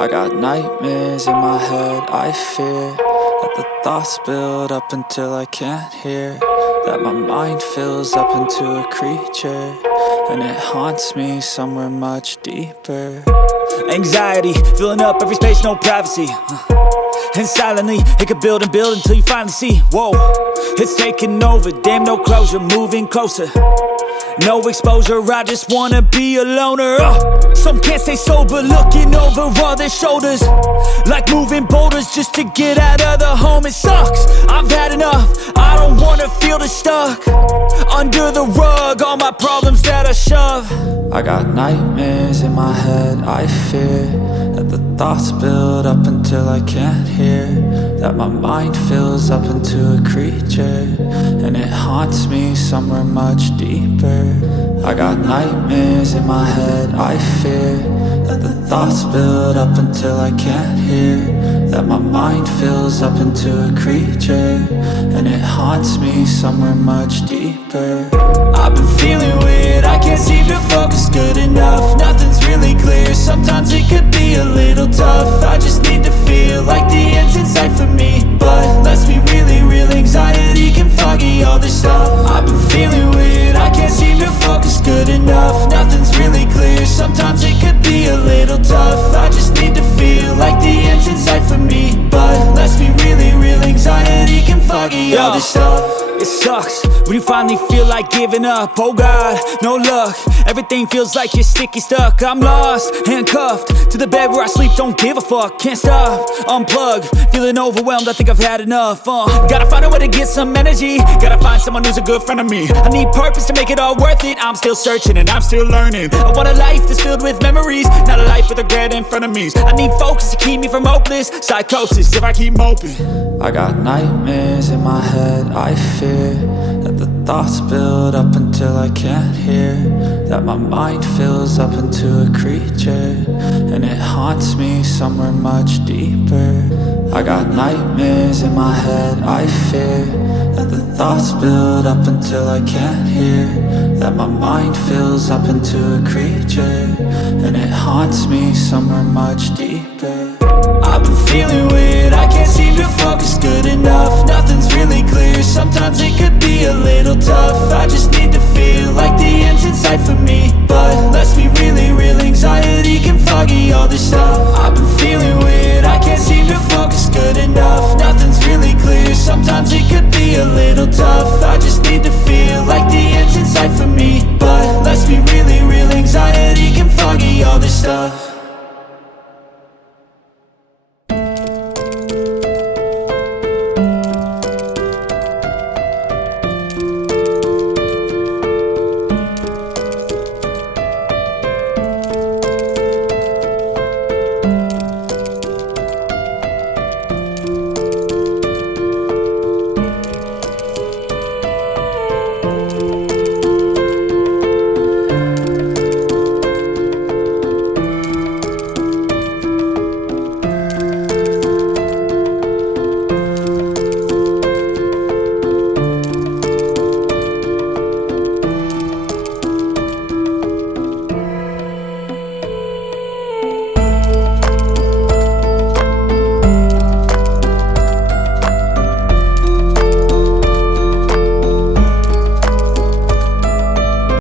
I got nightmares in my head, I fear that the thoughts build up until I can't hear, that my mind fills up into a creature, and it haunts me somewhere much deeper. Anxiety, filling up every space, no privacy. And silently, it could build and build until you finally see, whoa, it's taking over, damn no closure, moving closer. No exposure, I just wanna be a loner. Some can't stay sober, looking over all their shoulders, like moving boulders just to get out of the home. It sucks, I've had enough, I don't wanna feel the stuck under the rug, all my problems that I shove. I got nightmares in my head, I fear that the thoughts build up until I can't hear, that my mind fills up into a creature, and it haunts me somewhere much deeper. I got nightmares in my head, I fear that the thoughts build up until I can't hear, that my mind fills up into a creature, and it haunts me somewhere much deeper. I've been feeling weird, I can't seem to focus good enough, nothing's really clear, sometimes it could be a little tough. I just need to feel like the end's in sight for me, but let's be really real, anxiety can foggy all this stuff. I've been feeling weird, I can't seem to focus good enough, nothing's really clear, sometimes it could be a little tough. I just need to feel like the end's in sight for me, but let's be really real, anxiety can foggy all this stuff. It sucks when you finally feel like giving up. Oh God, no luck, everything feels like you're sticky stuck. I'm lost, handcuffed to the bed where I sleep, don't give a fuck. Can't stop, unplug, feeling overwhelmed, I think I've had enough. Gotta find a way to get some energy, gotta find someone who's a good friend of me. I need purpose to make it all worth it, I'm still searching and I'm still learning. I want a life that's filled with memories, not a life with regret in front of me. I need focus to keep me from hopeless psychosis if I keep moping. I got nightmares in my head, I fear that the thoughts build up until I can't hear, that my mind fills up into a creature, and it haunts me somewhere much deeper. I got nightmares in my head, I fear that the thoughts build up until I can't hear, that my mind fills up into a creature, and it haunts me somewhere much deeper. I've been feeling weird, I can't seem to focus good enough, nothing's really clear, sometimes it could be a little tough. I just need to feel like the end's in sight for me, but let's be really real, anxiety can foggy all this stuff.